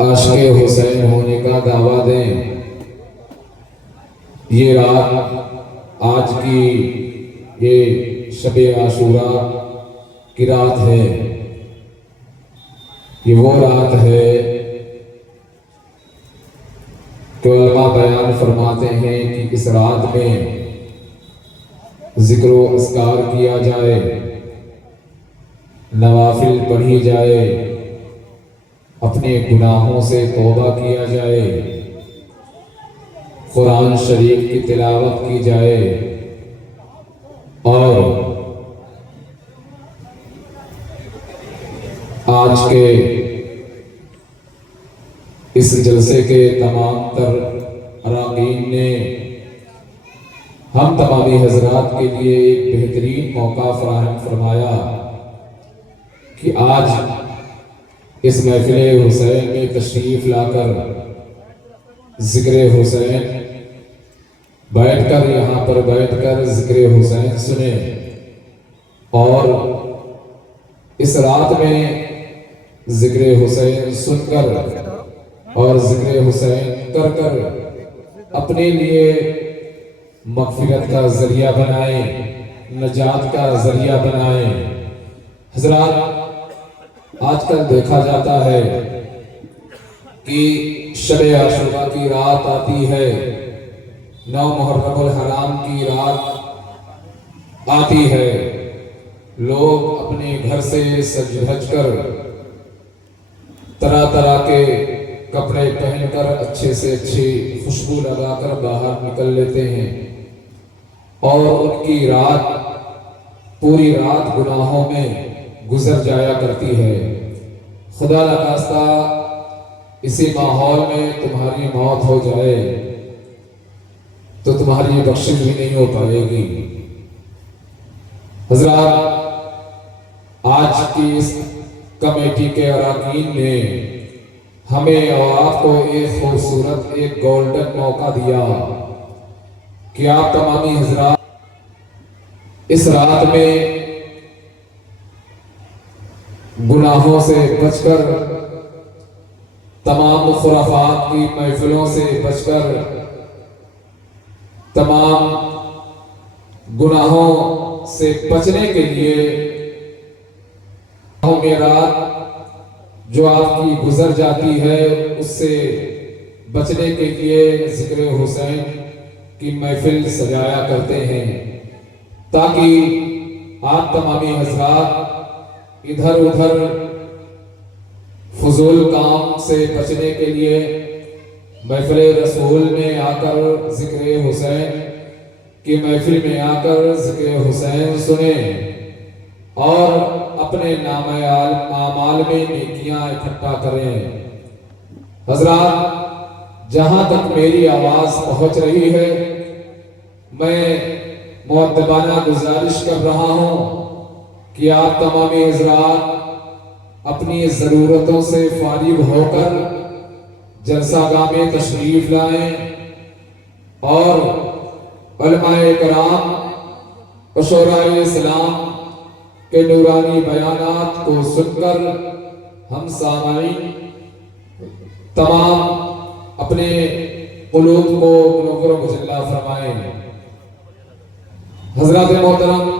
عاشق حسین ہونے کا دعویٰ دیں۔ یہ رات آج کی یہ شب عاشوراء کی رات ہے، یہ وہ رات ہے کہ علماء بیان فرماتے ہیں کہ اس رات میں ذکر و اذکار کیا جائے، نوافل پڑھی جائے، اپنے گناہوں سے توبہ کیا جائے، قرآن شریف کی تلاوت کی جائے اور آج کے اس جلسے کے تمام تر اراکین نے ہم تمامی حضرات کے لیے ایک بہترین موقع فراہم فرمایا کہ آج اس محفل حسین میں تشریف لا کر ذکر حسین بیٹھ کر یہاں پر بیٹھ کر ذکر حسین سنیں اور اس رات میں ذکر حسین سن کر اور ذکر حسین کر کر اپنے لیے مغفرت کا ذریعہ بنائیں، نجات کا ذریعہ بنائیں۔ حضرات، آج کل دیکھا جاتا ہے کہ شب عاشوراء کی رات آتی ہے، 9 محرم الحرام کی رات آتی ہے، لوگ اپنے گھر سے سج دھج کر طرح طرح کے کپڑے پہن کر اچھے سے اچھی خوشبو لگا کر باہر نکل لیتے ہیں اور ان کی رات پوری رات گناہوں میں گزر جایا کرتی ہے۔ خدا نخواستہ اسی ماحول میں تمہاری موت ہو جائے تو تمہاری بخشش بھی نہیں ہو پائے گی۔ حضرات، آج کی اس کمیٹی کے اراکین نے ہمیں اور آپ کو ایک خوبصورت ایک گولڈن موقع دیا کہ آپ تمامی حضرات اس رات میں گناہوں سے بچ کر، تمام خرافات کی محفلوں سے بچ کر، تمام گناہوں سے بچنے کے لیے یہ رات جو آپ کی گزر جاتی ہے اس سے بچنے کے لیے ذکر حسین کی محفل سجایا کرتے ہیں تاکہ آپ تمامی حضرات ادھر ادھر فضول کام سے بچنے کے لیے محفل رسول میں آ کر ذکر حسین کی محفل میں آ کر ذکر حسین سنیں اور اپنے نامہ اعمال میں نیکیاں اکٹھا کریں۔ حضرات، جہاں تک میری آواز پہنچ رہی ہے میں مؤدبانہ گزارش کر رہا ہوں کہ آپ تمامی حضرات اپنی ضرورتوں سے فارغ ہو کر جلسہ گاہ میں تشریف لائیں اور علماء کرام و شورائے اسلام کے نورانی بیانات کو سن کر ہم سامعین تمام اپنے قلوب کو منور و مجلہ فرمائیں۔ حضرات محترم،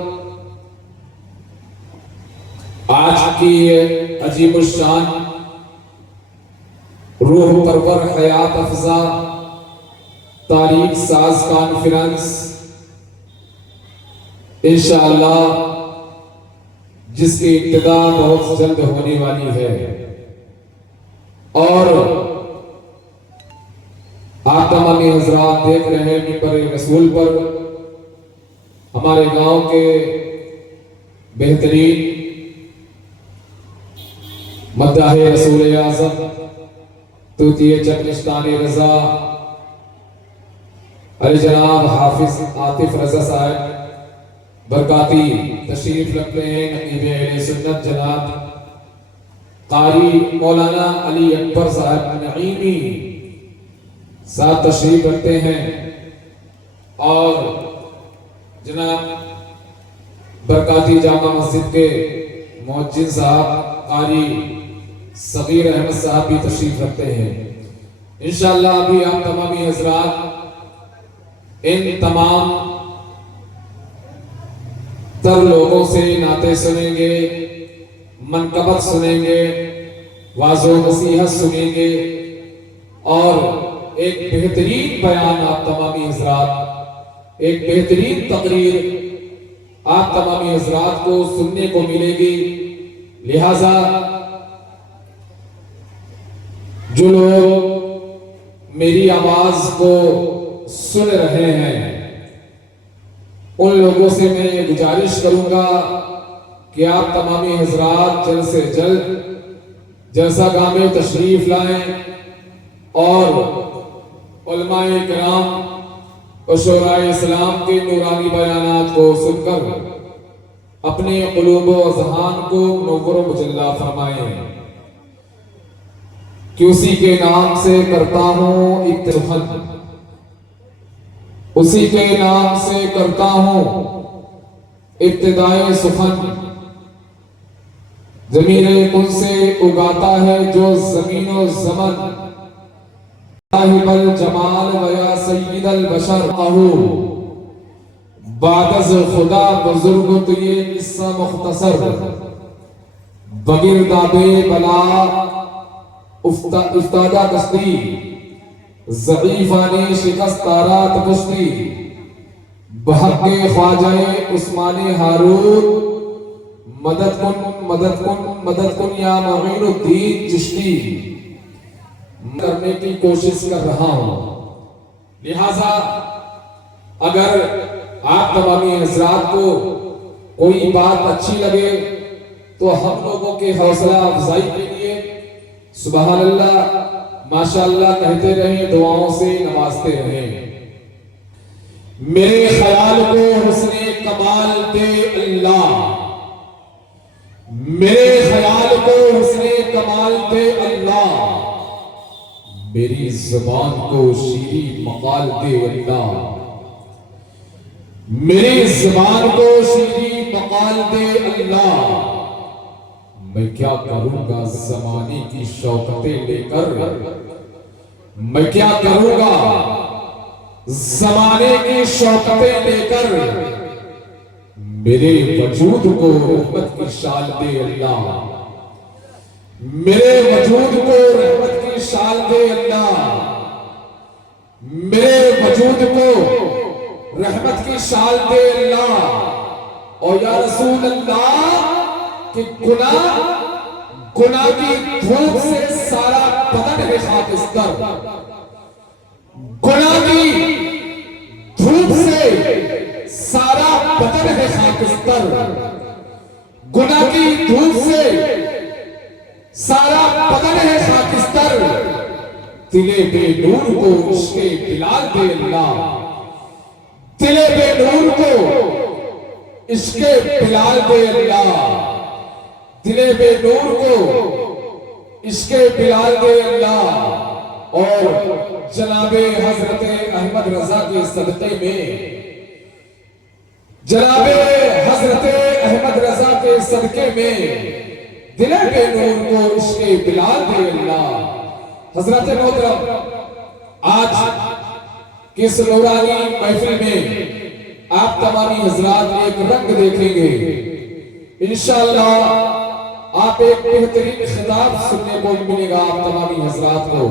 آج کی عجیب الشان روح پرور حیات افزا تاریخ ساز کانفرنس انشاءاللہ جس کی ابتدا بہت جلد ہونے والی ہے اور آپ تمامی حضرات دیکھ رہے ہیں منبر رسول پر ہمارے گاؤں کے بہترین مداح رسول اعظم توتیہ چکلستان رضا علی جناب حافظ عاطف رضا صاحب برکاتی تشریف رکھتے ہیں، نقیب اہل سنت جناب قاری مولانا علی اکبر صاحب نعیمی ساتھ تشریف رکھتے ہیں اور جناب برکاتی جامع مسجد کے مؤذن صاحب قاری صغیر احمد صاحب بھی تشریف رکھتے ہیں۔ انشاءاللہ ابھی آپ تمامی حضرات ان تمام تر لوگوں سے نعتیں سنیں گے، منقبت سنیں گے، واعظ و نصیحت سنیں گے، اور ایک بہترین بیان آپ تمامی حضرات، ایک بہترین تقریر آپ تمامی حضرات کو سننے کو ملے گی۔ لہذا جو لوگ میری آواز کو سن رہے ہیں ان لوگوں سے میں یہ گزارش کروں گا کہ آپ تمامی حضرات جلد سے جلد جلسہ گاہ میں تشریف لائیں اور علماء کرام اور شعراء اسلام کے نورانی بیانات کو سن کر اپنے قلوب و اذہان کو منور و مجلہ فرمائیں کہ اسی کے نام سے کرتا ہوں ابتسام، اسی کے نام سے کرتا ہوں ابتدائے سخن، ضمیر کن سے اگاتا ہے جو زمین و زمن، صاحب الجمال و یا سید البشر کہو بعد از خدا بزرگ تو یہ قصہ مختصر، بگرداب بلا افتادہ کشتی، ضعیفانی شکست تارات پشتی، بحق خواجہ عثمان ہارون مدد کن مدد کن مدد کن یا معین الدین چشتی کرنے کی کوشش کر رہا ہوں۔ لہذا اگر آپ تمامی حضرات کو کوئی بات اچھی لگے تو ہم لوگوں کے حوصلہ افزائی کے لیے سبحان اللہ ماشاءاللہ کہتے رہیں، دعاؤں سے نوازتے رہیں۔ میرے خیال کو حسن کمال دے اللہ، میرے خیال کو حسن کمال دے اللہ، میری زبان کو شیریں مقال دے اللہ، میری زبان کو شیریں مقال دے اللہ، میں کیا کروں گا زمانے کی شوکتیں لے کر، میں کیا کروں گا زمانے کی شوکتیں لے کر، میرے وجود کو رحمت کی شال دے اللہ، میرے وجود کو رحمت کی شال دے اللہ، میرے وجود کو رحمت کی شال دے اللہ، اور یا رسول اللہ کہ گناہ کی دھوپ سے سارا بدن ہے خاکستر، گناہ کی دھوپ سے سارا بدن ہے خاکستر، گناہ کی دھوپ سے سارا بدن ہے خاکستر، دلے بے نور کو عشق بلال دے اللہ، دلے بے نور کو عشق بلال دے اللہ، دلے بے نور کو عشق بلال دے اللہ، اور جناب حضرت احمد رضا کے صدقے میں، جناب حضرت احمد رضا کے صدقے میں دلے بے نور کو عشق بلال دے اللہ۔ حضرت محترم آج کس نورانی محفل میں آپ تمامی حضرات ایک رنگ دیکھیں گے، انشاءاللہ آپ ایک بہترین خطاب سننے کو ملے گا آپ تمامی حضرات کو۔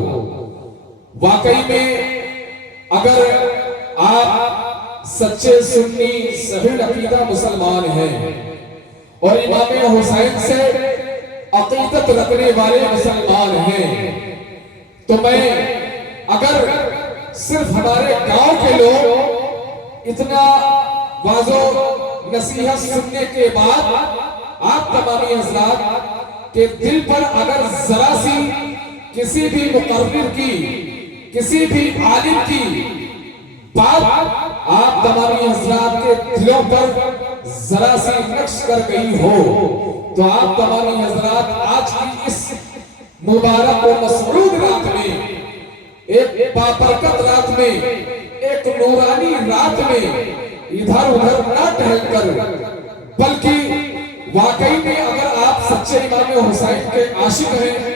واقعی میں اگر آپ سچے سنی صحیح عقیدہ مسلمان ہیں اور امام حسین سے عقیدت رکھنے والے مسلمان ہیں، تو میں اگر صرف ہمارے گاؤں کے لوگ اتنا واضح نصیحت سننے کے بعد آپ تمامی حضرات کے دل پر اگر ذرا سی کسی بھی مقرر کی، کسی بھی عالم کی بات آپ تمامی حضرات کے دلوں پر ذرا سی نقش کر گئی ہو، تو آپ تمامی حضرات آج کی اس مبارک و مسعود رات میں، ایک بابرکت رات میں، ایک نورانی رات میں ادھر ادھر نہ ٹہل کر، بلکہ واقعی میں اگر آپ سچے امام حسین کے عاشق ہیں